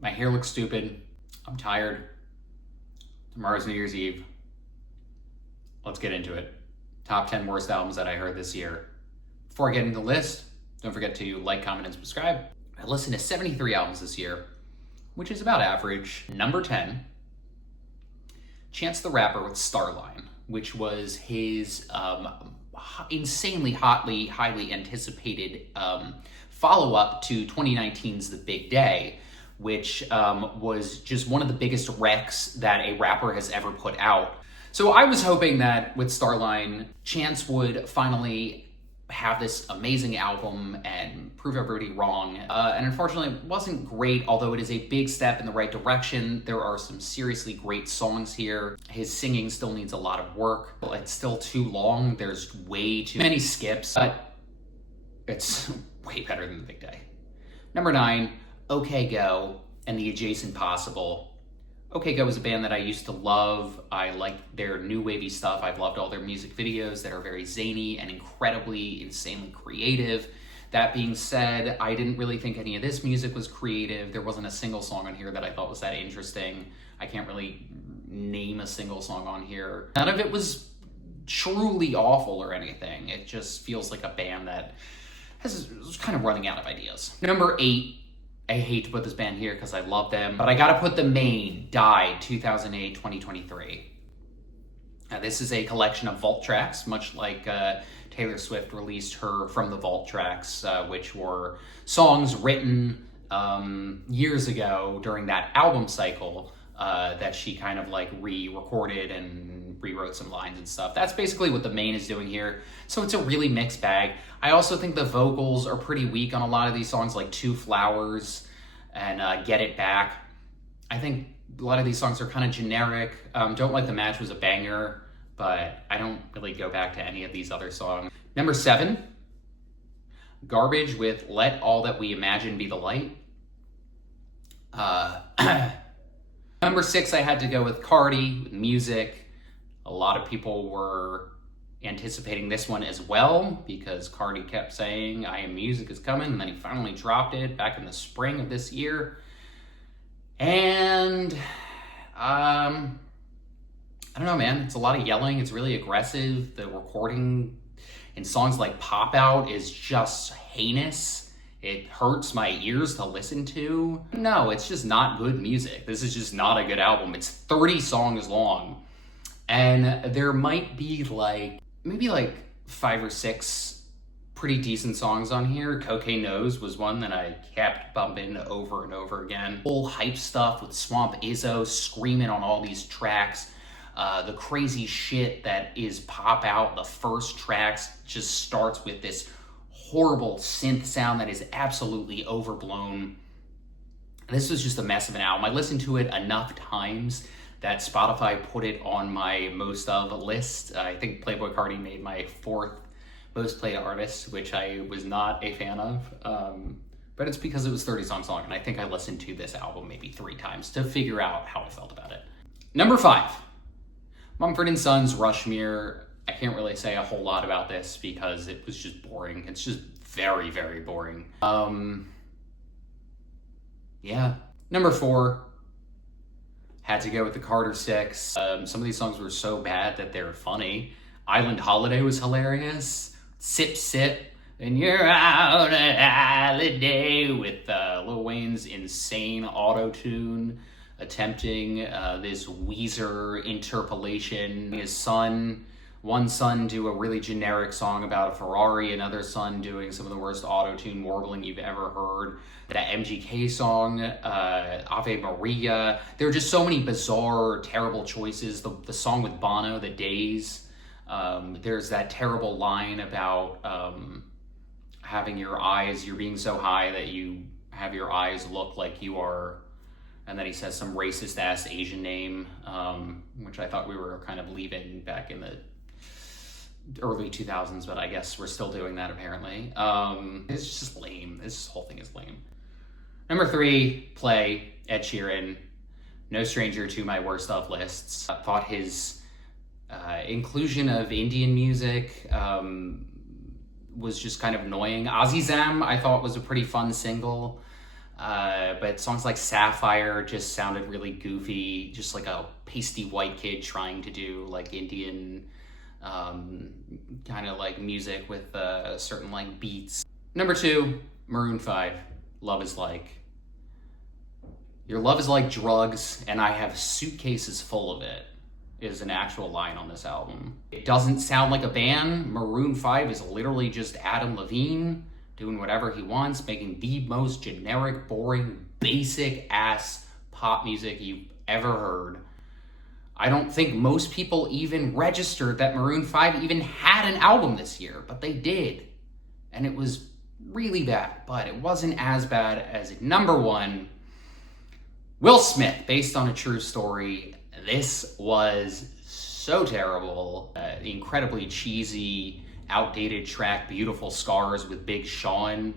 My hair looks stupid. I'm tired. Tomorrow's New Year's Eve. Let's get into it. Top 10 worst albums that I heard this year. Before I get into the list, don't forget to like, comment, and subscribe. I listened to 73 albums this year, which is about average. Number 10, Chance the Rapper with Starline, which was his insanely highly anticipated follow-up to 2019's The Big Day, which was just one of the biggest wrecks that a rapper has ever put out. So I was hoping that with Starline, Chance would finally have this amazing album and prove everybody wrong. And unfortunately, it wasn't great, although it is a big step in the right direction. There are some seriously great songs here. His singing still needs a lot of work. It's still too long. There's way too many skips, but it's way better than The Big Day. Number 9, OK Go and the Adjacent Possible. OK Go is a band that I used to love. I like their new wavy stuff. I've loved all their music videos that are very zany and incredibly, insanely creative. That being said, I didn't really think any of this music was creative. There wasn't a single song on here that I thought was that interesting. I can't really name a single song on here. None of it was truly awful or anything. It just feels like a band that is kind of running out of ideas. Number 8, I hate to put this band here because I love them, but I gotta put the main, Died, 2008-2023. This is a collection of vault tracks, much like Taylor Swift released her From the Vault tracks, which were songs written years ago during that album cycle that she kind of like re-recorded and rewrote some lines and stuff. That's basically what the main is doing here. So it's a really mixed bag. I also think the vocals are pretty weak on a lot of these songs, like Two Flowers and Get It Back. I think a lot of these songs are kind of generic. Don't Like the Match was a banger, but I don't really go back to any of these other songs. Number 7, Garbage with Let All That We Imagine Be the Light. Number 6, I had to go with Cardi with Music. A lot of people were anticipating this one as well because Cardi kept saying I Am Music is coming, and then he finally dropped it back in the spring of this year. And I don't know, man. It's a lot of yelling. It's really aggressive. The recording in songs like Pop Out is just heinous. It hurts my ears to listen to. No, it's just not good music. This is just not a good album. It's 30 songs long. And there might be maybe 5 or 6 pretty decent songs on here. Cocaine Nose was one that I kept bumping over and over again. Whole hype stuff with Swamp Izzo screaming on all these tracks. The crazy shit that is Pop Out. The first tracks just starts with this horrible synth sound that is absolutely overblown. This was just a mess of an album. I listened to it enough times that Spotify put it on my most of list. I think Playboi Carti made my 4th most played artist, which I was not a fan of. But it's because it was 30 songs long, and I think I listened to this album maybe 3 times to figure out how I felt about it. Number 5, Mumford & Sons, Rushmere. I can't really say a whole lot about this because it was just boring. It's just very, very boring. Yeah. Number 4, had to go with the Carter 6. Some of these songs were so bad that they're funny. Island Holiday was hilarious. Sip Sip, and you're out at holiday with Lil Wayne's insane auto-tune attempting this Weezer interpolation. His son, one son do a really generic song about a Ferrari, another son doing some of the worst auto-tune warbling you've ever heard. That MGK song, Ave Maria. There are just so many bizarre, terrible choices. The song with Bono, The Days. There's that terrible line about having you're being so high that you have your eyes look like you are, and then he says some racist ass Asian name, which I thought we were kind of leaving back in the early 2000s, but I guess we're still doing that apparently. It's just lame. This whole thing is lame. Number 3, Play, Ed Sheeran. No stranger to my worst of lists. I thought his inclusion of Indian music was just kind of annoying. Azizam, I thought, was a pretty fun single. But songs like Sapphire just sounded really goofy, just like a pasty white kid trying to do like Indian kind of like music with certain like beats. Number 2, Maroon 5, Love Is Like. Your love is like drugs, and I have suitcases full of it, is an actual line on this album. It doesn't sound like a band. Maroon 5 is literally just Adam Levine doing whatever he wants, making the most generic, boring, basic ass pop music you've ever heard. I don't think most people even registered that Maroon 5 even had an album this year, but they did. And it was really bad, but it wasn't as bad as number 1, Will Smith, based on a true story. This was so terrible. The incredibly cheesy, outdated track, Beautiful Scars with Big Sean.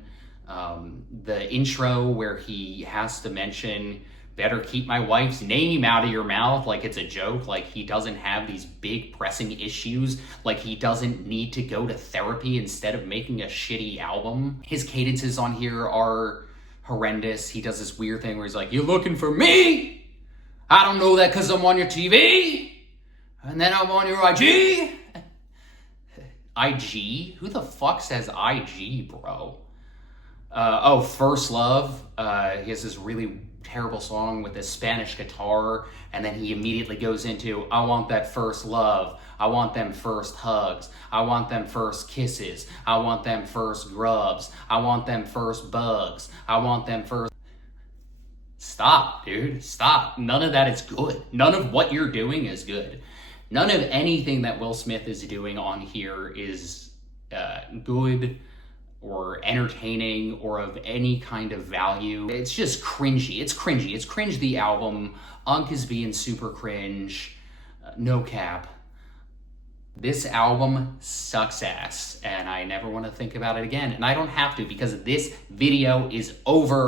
The intro where he has to mention, better keep my wife's name out of your mouth, like it's a joke, like he doesn't have these big pressing issues, like he doesn't need to go to therapy instead of making a shitty album. His cadences on here are horrendous. He does this weird thing where he's like, "You looking for me? I don't know that because I'm on your TV, and then I'm on your IG." IG? Who the fuck says IG, bro? First Love. He has this really terrible song with this Spanish guitar, and then he immediately goes into, "I want that first love. I want them first hugs. I want them first kisses. I want them first grubs. I want them first bugs. I want them first..." Stop, dude. Stop. None of that is good. None of what you're doing is good. None of anything that Will Smith is doing on here is good or entertaining or of any kind of value. It's just cringy. It's cringy. It's Cringe the album. Unk is being super cringe. No cap. This album sucks ass, and I never want to think about it again. And I don't have to, because this video is over.